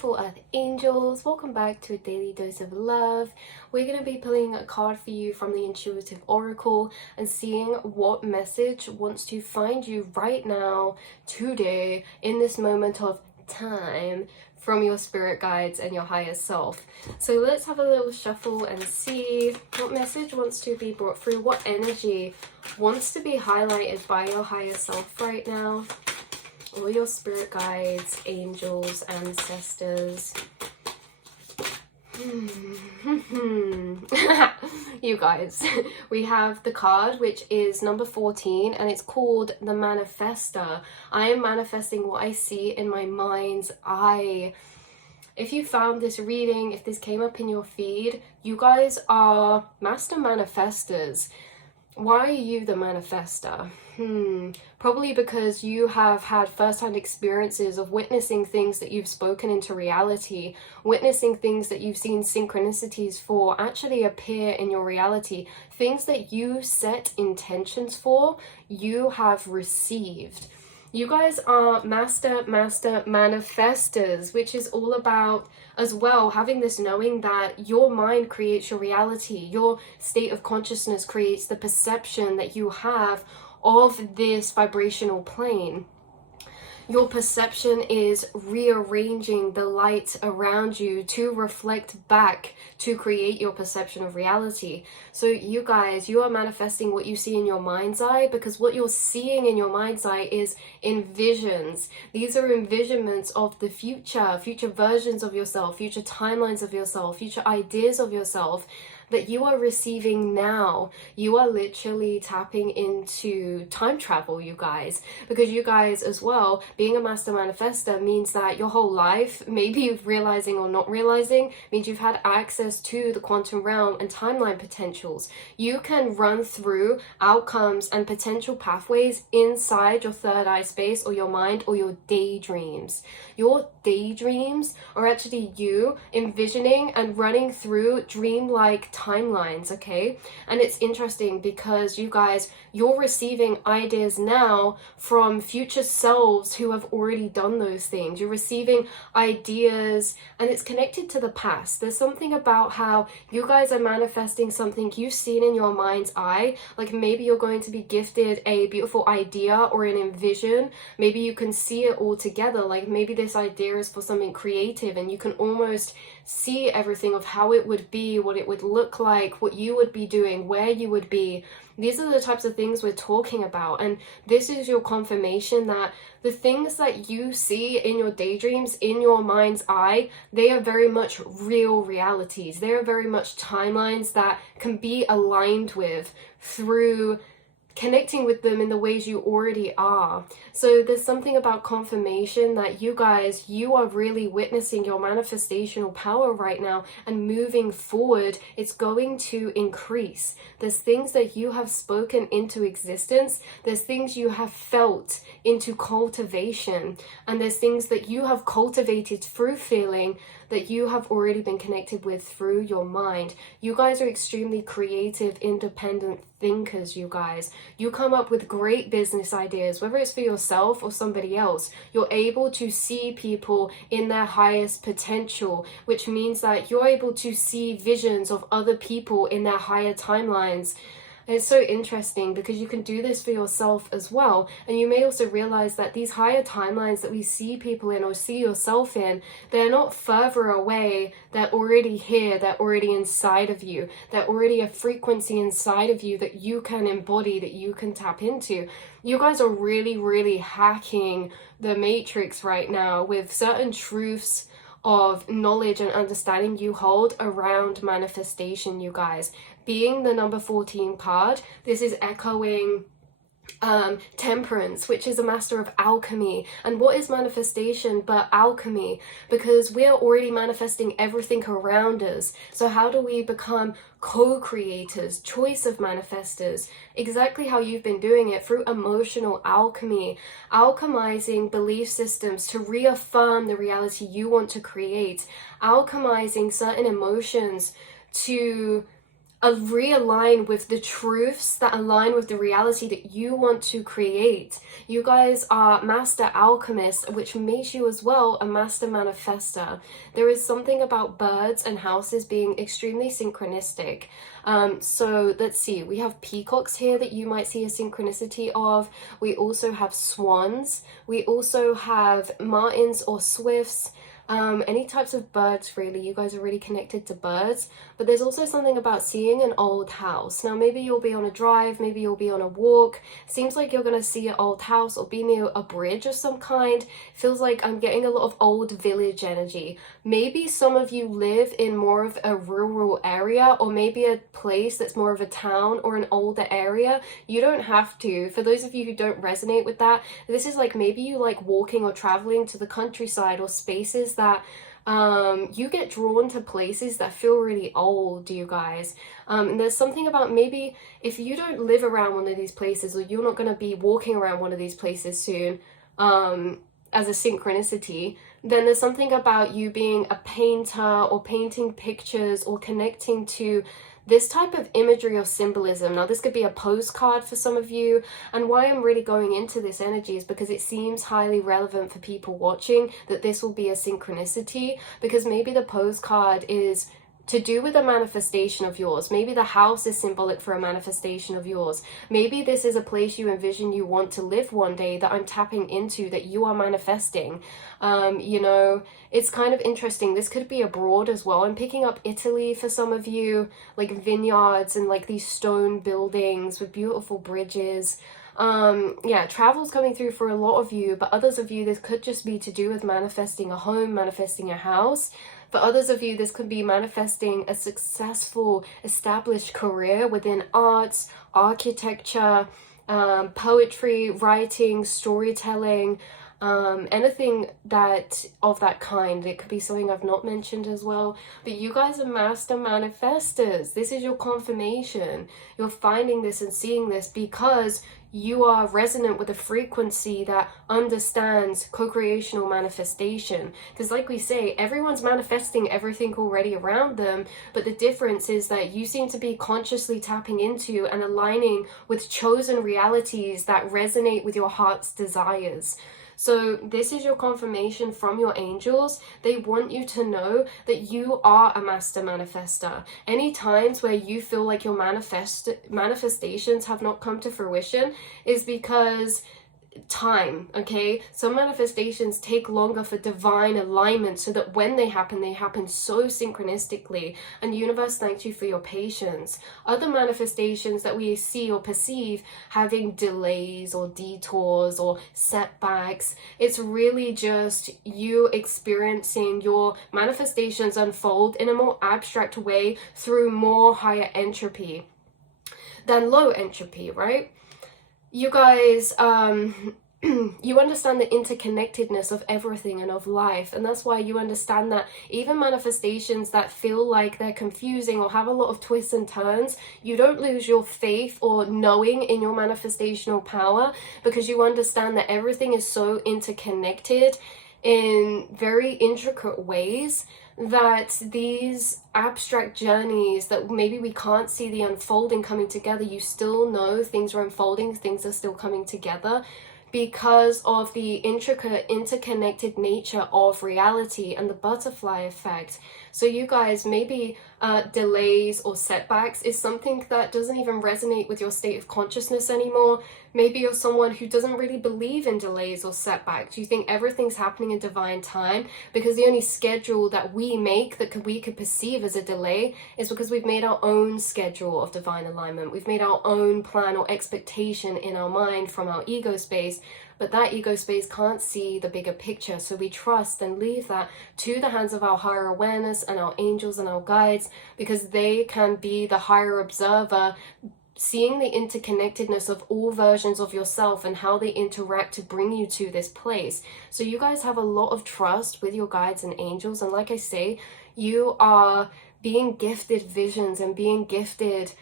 beautiful earth angels, welcome back to a daily dose of love. We're going to be pulling a card for you from the intuitive oracle and seeing what message wants to find you right now, today, in this moment of time, from your spirit guides and your higher self. So let's have a little shuffle and see what message wants to be brought through, what energy wants to be highlighted by your higher self right now. All your spirit guides, angels, ancestors. You guys, we have the card which is number 14 and it's called the manifestor. I am manifesting what I see in my mind's eye. If you found this reading, if this came up in your feed, you guys are master manifestors. Why are you the manifestor? Probably because you have had first-hand experiences of witnessing things that you've spoken into reality, witnessing things that you've seen synchronicities for actually appear in your reality. Things that you set intentions for, you have received. You guys are master manifestors, which is all about, as well, having this knowing that your mind creates your reality. Your state of consciousness creates the perception that you have of this vibrational plane. Your perception is rearranging the light around you to reflect back to create your perception of reality. So you guys, you are manifesting what you see in your mind's eye, because what you're seeing in your mind's eye is envisions. These are envisionments of the future versions of yourself, future timelines of yourself, future ideas of yourself that you are receiving now. You are literally tapping into time travel, you guys, because you guys as well, being a master manifestor means that your whole life, maybe realizing or not realizing, means you've had access to the quantum realm and timeline potentials. You can run through outcomes and potential pathways inside your third eye space or your mind or your daydreams. Your daydreams are actually you envisioning and running through dreamlike timelines, okay? And it's interesting because you guys, you're receiving ideas now from future selves who have already done those things. You're receiving ideas and it's connected to the past. There's something about how you guys are manifesting something you've seen in your mind's eye. Like maybe you're going to be gifted a beautiful idea or an envision. Maybe you can see it all together. Like maybe this idea is for something creative and you can almost see everything of how it would be, what it would look like, what you would be doing, where you would be. These are the types of things we're talking about, and this is your confirmation that the things that you see in your daydreams, in your mind's eye, they are very much real realities. They are very much timelines that can be aligned with through connecting with them in the ways you already are. So there's something about confirmation that you guys, you are really witnessing your manifestational power right now, and moving forward, it's going to increase. There's things that you have spoken into existence. There's things you have felt into cultivation. And there's things that you have cultivated through feeling that you have already been connected with through your mind. You guys are extremely creative, independent thinkers, you guys. You come up with great business ideas, whether it's for yourself or somebody else. You're able to see people in their highest potential, which means that you're able to see visions of other people in their higher timelines. It's so interesting because you can do this for yourself as well. And you may also realize that these higher timelines that we see people in or see yourself in, they're not further away. They're already here. They're already inside of you. They're already a frequency inside of you that you can embody, that you can tap into. You guys are really, really hacking the matrix right now with certain truths of knowledge and understanding you hold around manifestation, you guys. Being the number 14 card, this is echoing temperance, which is a master of alchemy. And what is manifestation but alchemy? Because we are already manifesting everything around us. So how do we become co-creators, choice of manifestors? Exactly how you've been doing it, through emotional alchemy, alchemizing belief systems to reaffirm the reality you want to create, alchemizing certain emotions to realign with the truths that align with the reality that you want to create. You guys are master alchemists, which makes you as well a master manifestor. There is something about birds and houses being extremely synchronistic. So let's see, we have peacocks here that you might see a synchronicity of. We also have swans. We also have martins or swifts. Any types of birds, really. You guys are really connected to birds. But there's also something about seeing an old house. Now, maybe you'll be on a drive, maybe you'll be on a walk. Seems like you're going to see an old house or be near a bridge of some kind. Feels like I'm getting a lot of old village energy. Maybe some of you live in more of a rural area, or maybe a place that's more of a town or an older area. You don't have to. For those of you who don't resonate with that, this is like maybe you like walking or traveling to the countryside or spaces that you get drawn to places that feel really old, you guys. And there's something about maybe if you don't live around one of these places, or you're not going to be walking around one of these places soon, as a synchronicity, then there's something about you being a painter or painting pictures or connecting to this type of imagery or symbolism. Now, this could be a postcard for some of you, and why I'm really going into this energy is because it seems highly relevant for people watching that this will be a synchronicity, because maybe the postcard is to do with a manifestation of yours. Maybe the house is symbolic for a manifestation of yours. Maybe this is a place you envision you want to live one day that I'm tapping into, that you are manifesting. You know, it's kind of interesting. This could be abroad as well. I'm picking up Italy for some of you, like vineyards and like these stone buildings with beautiful bridges. Yeah, travel's coming through for a lot of you, but others of you, this could just be to do with manifesting a home, manifesting a house. For others of you, this could be manifesting a successful, established career within arts, architecture, poetry, writing, storytelling, anything that of that kind. It could be something I've not mentioned as well. But you guys are master manifestors. This is your confirmation. You're finding this and seeing this because you are resonant with a frequency that understands co-creational manifestation. Because like we say, everyone's manifesting everything already around them, but the difference is that you seem to be consciously tapping into and aligning with chosen realities that resonate with your heart's desires. So this is your confirmation from your angels. They want you to know that you are a master manifestor. Any times where you feel like your manifestations have not come to fruition is because time, okay? Some manifestations take longer for divine alignment so that when they happen so synchronistically, and the universe thanks you for your patience. Other manifestations that we see or perceive having delays or detours or setbacks, it's really just you experiencing your manifestations unfold in a more abstract way through more higher entropy than low entropy, right? You guys, you understand the interconnectedness of everything and of life, and that's why you understand that even manifestations that feel like they're confusing or have a lot of twists and turns, you don't lose your faith or knowing in your manifestational power, because you understand that everything is so interconnected in very intricate ways that these abstract journeys that maybe we can't see the unfolding coming together, you still know things are unfolding, things are still coming together because of the intricate, interconnected nature of reality and the butterfly effect. So you guys, maybe delays or setbacks is something that doesn't even resonate with your state of consciousness anymore. Maybe you're someone who doesn't really believe in delays or setbacks. You think everything's happening in divine time, because the only schedule that we make that we could perceive as a delay is because we've made our own schedule of divine alignment. We've made our own plan or expectation in our mind from our ego space, but that ego space can't see the bigger picture. So we trust and leave that to the hands of our higher awareness and our angels and our guides, because they can be the higher observer, seeing the interconnectedness of all versions of yourself and how they interact to bring you to this place. So you guys have a lot of trust with your guides and angels, and like I say, you are being gifted visions and being gifted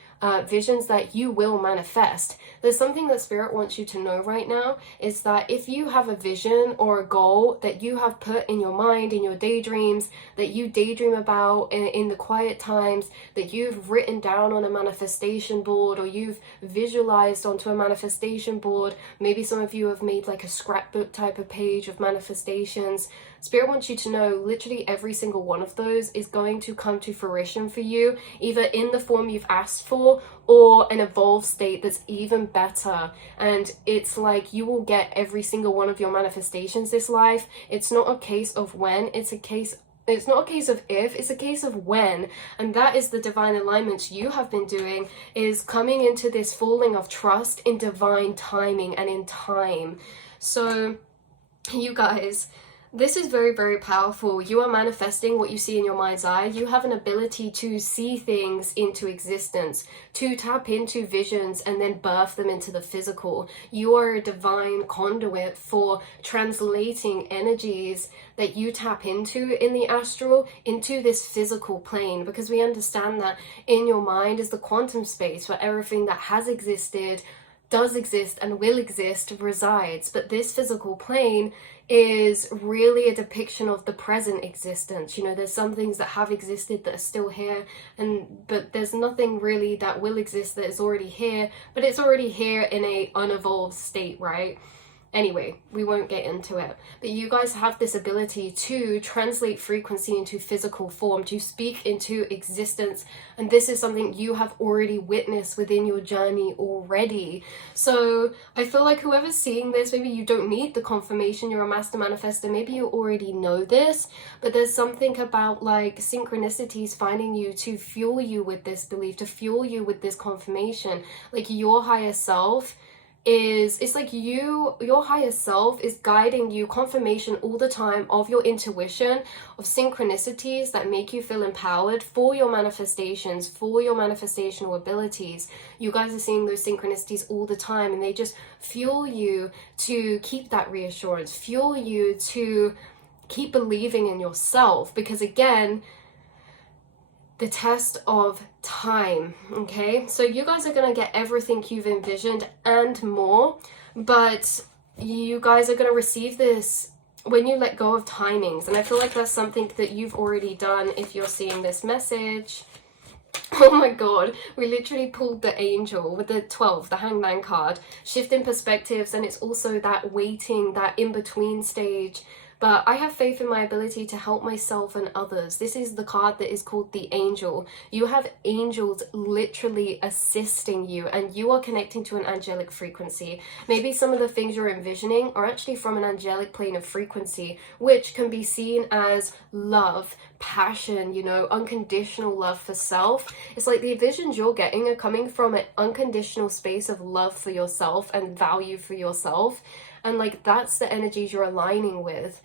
visions that you will manifest. There's something that Spirit wants you to know right now, is that if you have a vision or a goal that you have put in your mind, in your daydreams, that you daydream about in the quiet times, that you've written down on a manifestation board, or you've visualized onto a manifestation board, maybe some of you have made like a scrapbook type of page of manifestations. Spirit wants you to know literally every single one of those is going to come to fruition for you, either in the form you've asked for or an evolved state that's even better. And it's like you will get every single one of your manifestations this life. It's not a case of when, it's not a case of if, it's a case of when. And that is the divine alignments you have been doing, is coming into this falling of trust in divine timing and in time. So you guys, this is very, very powerful. You are manifesting what you see in your mind's eye. You have an ability to see things into existence, to tap into visions and then birth them into the physical. You are a divine conduit for translating energies that you tap into in the astral into this physical plane, because we understand that in your mind is the quantum space where everything that has existed, does exist, and will exist resides. But this physical plane is really a depiction of the present existence. You know, there's some things that have existed that are still here, but there's nothing really that will exist that is already here, but it's already here in a unevolved state, right? Anyway, we won't get into it, but you guys have this ability to translate frequency into physical form, to speak into existence, and this is something you have already witnessed within your journey already. So I feel like whoever's seeing this, maybe you don't need the confirmation you're a master manifestor, maybe you already know this, but there's something about like synchronicities finding you to fuel you with this belief, to fuel you with this confirmation. Like your higher self it's like your higher self is guiding you, confirmation all the time of your intuition, of synchronicities that make you feel empowered for your manifestations, for your manifestational abilities. You guys are seeing those synchronicities all the time, and they just fuel you to keep that reassurance, fuel you to keep believing in yourself, because again, the test of time. Okay, so you guys are gonna get everything you've envisioned and more, but you guys are gonna receive this when you let go of timings. And I feel like that's something that you've already done if you're seeing this message. Oh my god, we literally pulled the angel with the 12, the hangman card, shifting perspectives, and it's also that waiting, that in-between stage. But I have faith in my ability to help myself and others. This is the card that is called the angel. You have angels literally assisting you, and you are connecting to an angelic frequency. Maybe some of the things you're envisioning are actually from an angelic plane of frequency, which can be seen as love, passion, you know, unconditional love for self. It's like the visions you're getting are coming from an unconditional space of love for yourself and value for yourself. And like that's the energies you're aligning with.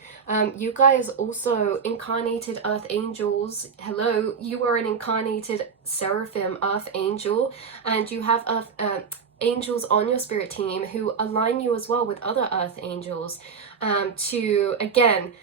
You guys also incarnated earth angels. Hello, you are an incarnated seraphim earth angel, and you have earth angels on your spirit team who align you as well with other earth angels to again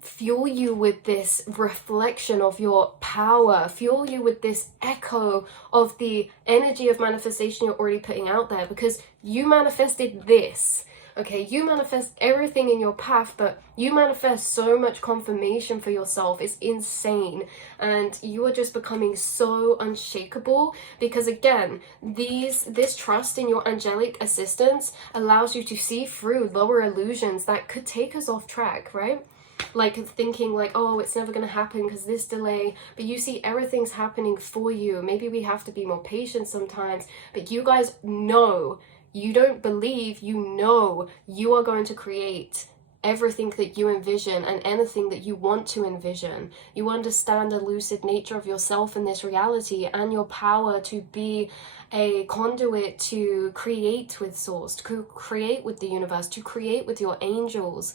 fuel you with this reflection of your power, fuel you with this echo of the energy of manifestation you're already putting out there, because you manifested this. Okay, you manifest everything in your path, but you manifest so much confirmation for yourself. It's insane. And you are just becoming so unshakable, because again, this trust in your angelic assistance allows you to see through lower illusions that could take us off track, right? Like thinking like, oh, it's never going to happen because this delay, but you see everything's happening for you. Maybe we have to be more patient sometimes, but you guys know, you don't believe, you know you are going to create everything that you envision and anything that you want to envision. You understand the lucid nature of yourself in this reality and your power to be a conduit to create with source, to create with the universe, to create with your angels.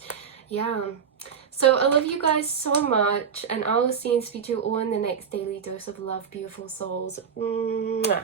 Yeah. So I love you guys so much, and I will see and speak to you all in the next daily dose of love, beautiful souls. Mwah.